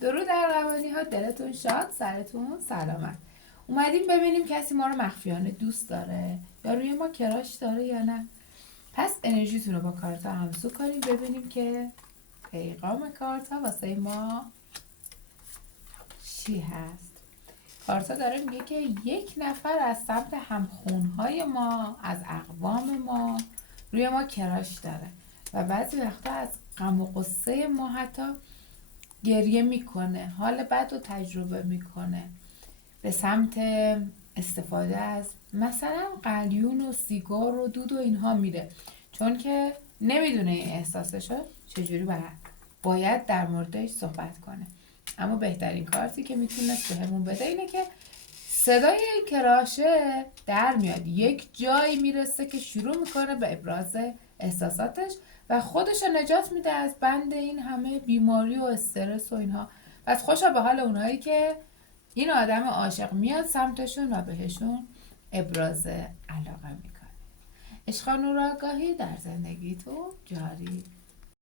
درود در روانی ها، دلتون شاد، سرتون سلامت. اومدیم ببینیم کسی ما رو مخفیانه دوست داره یا روی ما کراش داره یا نه. پس انرژیتون رو با کارتا همسو کنیم ببینیم که پیغام کارتا واسه ما چی هست. کارتا داره میگه که یک نفر از سمت همخونهای ما، از اقوام ما روی ما کراش داره و بعضی وقتا از غم و غصه ما حتی گریه میکنه، حال بد رو تجربه میکنه، به سمت استفاده از مثلا قلیون و سیگار و دود و اینها میره، چون که نمیدونه این احساسشو چجوری باید در موردش صحبت کنه. اما بهترین کارتی که میتونست بهمون بده اینه که صدای کراشه در میاد، یک جایی میرسه که شروع میکنه به ابراز احساساتش و خودش نجات میده از بند این همه بیماری و استرس و اینها. پس خوشا به حال اونایی که این آدم عاشق میاد سمتشون و بهشون ابراز علاقه میکنه. عشق و نور آگاهی در زندگیتون جاری